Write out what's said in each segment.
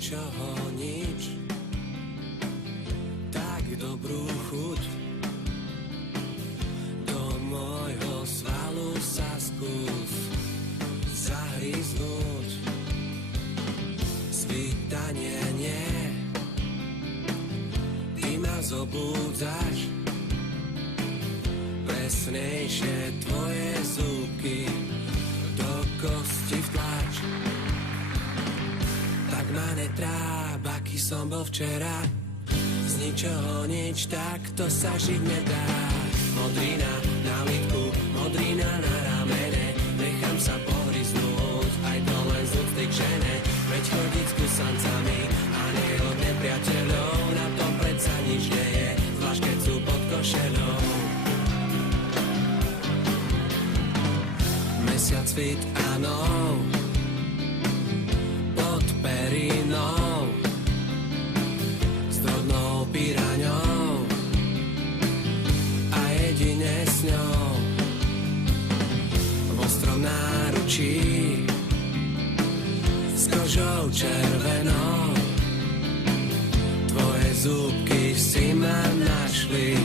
ničoho nič, tak dobrú chuť. Do môjho svalu sa skús zahryznúť. Svítanie nie, ty ma zobúdzaš, presnejšie tvoje zúbky do kosti vtlač. Tak ma netráp, aký som bol včera, z ničoho nič, tak to sa žiť nedá. Modrina na lítku, modrina na ramene, nechám sa pohryznúť, aj to len z úcty k žene. Veď chodiť s kusancami a nie od nepriateľov, na tom predsa nič nie je, zvlášť keď sú pod košelou. Mesiac svit anov pod perinou, s drobnou piraňou a jedine s ňou v ostrom náručí s kožou červenou. Tvoje zúbky si ma našli,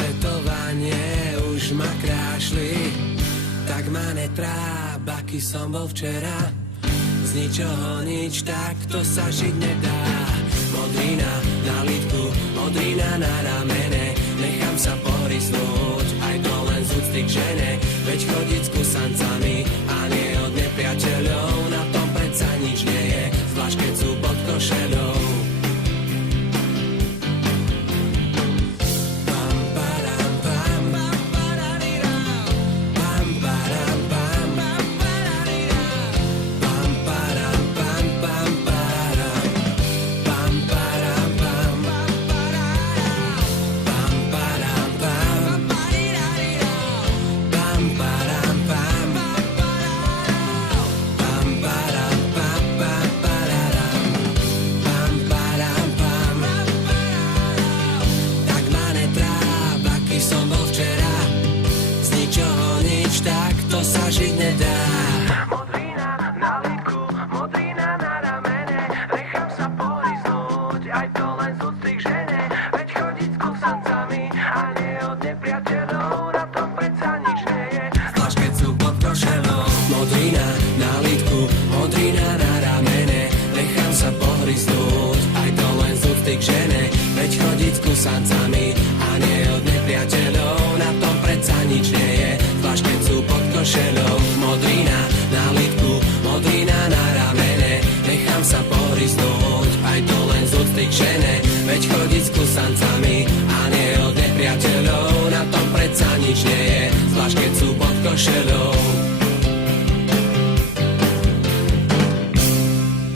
tetovanie už ma krášli. Tak ma netráp, aký som bol včera, z ničoho nič, tak to sa žiť nedá. Modrina na lítku, modrina na ramene, nechám sa pohryznúť, aj to len z úcty k žene. Veď chodiť s kusancami a nie od nepriateľov, na tom predsa nič nie je, zvlášť keď sú pod košelou. Tak to sa žiť nedá. Modrina na lítku, modrina na ramene, nechám sa pohryznúť, aj to len z úcty k žene. Veď chodiť s kusancami a nie od nepriateľov, na tom predsa nič nie je, zvlášť keď sú pod košelou. Modrina na lítku, modrina na ramene, nechám sa pohryznúť, aj to len z úcty k žene. Veď chodiť s kusancami a nie od nepriateľov, na tom predsa nič nie je, zvlášť keď sú pod košelou. Modrina na lítku, modrina na ramene, nechám sa pohryznúť, aj to len z úcty k žene. Veď chodiť s kusancami a nie od nepriateľov, na tom predsa nič nie je, zvlášť keď sú pod košelou.